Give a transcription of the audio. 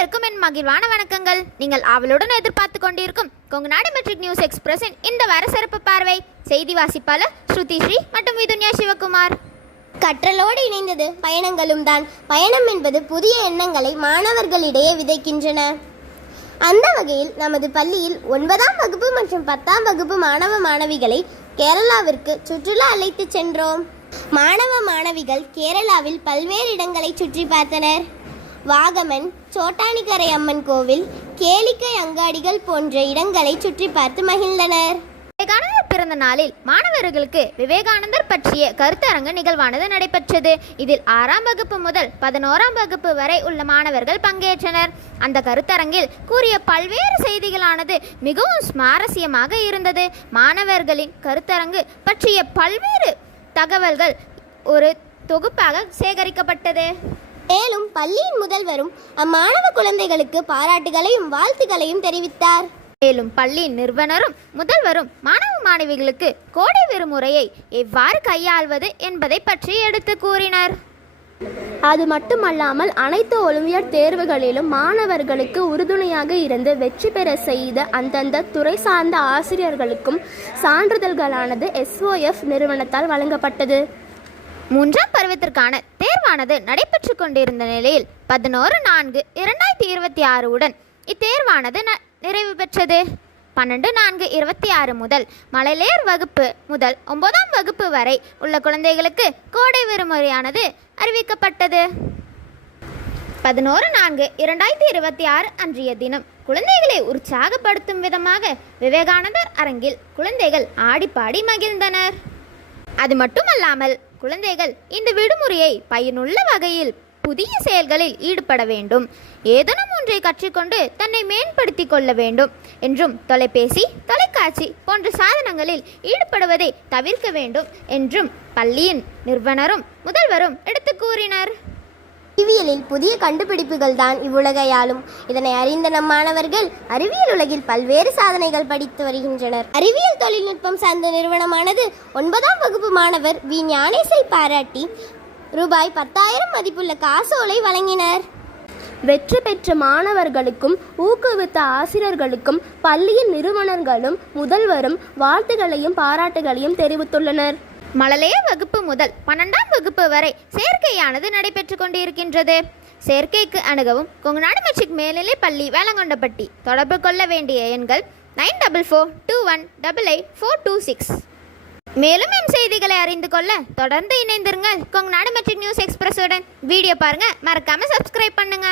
அனைவருக்கும் என் மகிழ்வான வணக்கங்கள். நீங்கள் ஆவலுடன் எதிர்பார்த்து கொண்டிருக்கும் கொங்குநாடு மெட்ரிக் நியூஸ் எக்ஸ்பிரஸின் இந்த வார சிறப்பு பார்வை. செய்தி வாசிப்பாளர் ஸ்ருதி ஸ்ரீ மற்றும் விதுன்யா சிவகுமார். கற்றலோடு இணைந்தது பயணங்களும் தான். பயணம் என்பது புதிய எண்ணங்களை மாணவர்களிடையே விதைக்கின்றன. அந்த வகையில் நமது பள்ளியில் 9ஆம் வகுப்பு மற்றும் 10ஆம் வகுப்பு மாணவ மாணவிகளை கேரளாவிற்கு சுற்றுலா அழைத்து சென்றோம். மாணவ மாணவிகள் கேரளாவில் பல்வேறு இடங்களை சுற்றி பார்த்தனர். வாகமன், சோட்டானிக்கரை அம்மன் கோவில், கேளிக்கை அங்காடிகள் போன்ற இடங்களை சுற்றி பார்த்து மகிழ்ந்தனர். விவேகானந்தர் பிறந்த நாளில் மாணவர்களுக்கு விவேகானந்தர் பற்றிய கருத்தரங்கு நிகழ்வானது நடைபெற்றது. இதில் 6ஆம் வகுப்பு முதல் 11ஆம் வகுப்பு வரை உள்ள மாணவர்கள் பங்கேற்றனர். அந்த கருத்தரங்கில் கூறிய பல்வேறு செய்திகளானது மிகவும் சுவாரஸ்யமாக இருந்தது. மாணவர்களின் கருத்தரங்கு பற்றிய பல்வேறு தகவல்கள் ஒரு தொகுப்பாக சேகரிக்கப்பட்டது. மேலும் பள்ளியின் முதல்வரும் அம்மாணவ குழந்தைகளுக்கு பாராட்டுகளையும் வாழ்த்துக்களையும் தெரிவித்தார். மேலும் பள்ளியின் நிறுவனரும் முதல்வரும் மாணவ மாணவிகளுக்கு கோடை விடுமுறையை எவ்வாறு கையாள்வது என்பதை பற்றி எடுத்து கூறினர். அது மட்டுமல்லாமல் அனைத்து ஒலிம்பியாட் தேர்வுகளிலும் மாணவர்களுக்கு உறுதுணையாக இருந்து வெற்றி பெற செய்த அந்தந்த துறை சார்ந்த ஆசிரியர்களுக்கும் சான்றிதழ்களானது SOF நிறுவனத்தால் வழங்கப்பட்டது. 3ஆம் பருவத்திற்கான தேர்வானது நடைபெற்று கொண்டிருந்த நிலையில் 11/4/2026 உடன் இத்தேர்வானது நிறைவு பெற்றது. 12/4/26 முதல் மழலையர் வகுப்பு முதல் 9ஆம் வகுப்பு வரை உள்ள குழந்தைகளுக்கு கோடை விடுமுறையானது அறிவிக்கப்பட்டது. 11/4/2026 அன்றைய தினம் குழந்தைகளை உற்சாகப்படுத்தும் விதமாக விவேகானந்தர் அரங்கில் குழந்தைகள் ஆடிப்பாடி மகிழ்ந்தனர். அது மட்டுமல்லாமல் குழந்தைகள் இந்த விடுமுறையை பயனுள்ள வகையில் புதிய செயல்களில் ஈடுபட வேண்டும், ஏதேனும் ஒன்றை கற்றுக்கொண்டு தன்னை மேம்படுத்திக் கொள்ள வேண்டும் என்றும் தொலைபேசி, தொலைக்காட்சி போன்ற சாதனங்களில் ஈடுபடுவதை தவிர்க்க வேண்டும் என்றும் பள்ளியின் நிறுவனரும் முதல்வரும் எடுத்து கூறினர். அறிவியலில் புதிய கண்டுபிடிப்புகள் தான் இவ்வுலகையாலும். இதனை அறிந்த நம் மாணவர்கள் அறிவியல் உலகில் பல்வேறு சாதனைகள் படித்து வருகின்றனர். அறிவியல் தொழில்நுட்பம் சார்ந்த நிறுவனமானது 9ஆம் வகுப்பு மாணவர் வி ஞானேசை பாராட்டி ரூபாய் 10,000 மதிப்புள்ள காசோலை வழங்கினர். வெற்றி பெற்ற மாணவர்களுக்கும் ஊக்குவித்த ஆசிரியர்களுக்கும் பள்ளியின் நிறுவனர்களும் முதல்வரும் வாழ்த்துகளையும் பாராட்டுகளையும் தெரிவித்துள்ளனர். மழலையர் வகுப்பு முதல் 12ஆம் வகுப்பு வரை சேர்க்கையானது நடைபெற்று கொண்டிருக்கின்றது. சேர்க்கைக்கு அணுகவும் கொங்குநாடு மெட்ரிக் மேல்நிலைப் பள்ளி வேலங்கொண்டப்பட்டி. தொடர்பு கொள்ள வேண்டிய எண்கள் 9442188426. மேலும் என் செய்திகளை அறிந்து கொள்ள தொடர்ந்து இணைந்திருங்கள் கொங்குநாடு மெட்ரிக் நியூஸ் எக்ஸ்பிரஸுடன். வீடியோ பாருங்க, மறக்காம சப்ஸ்கிரைப் பண்ணுங்க.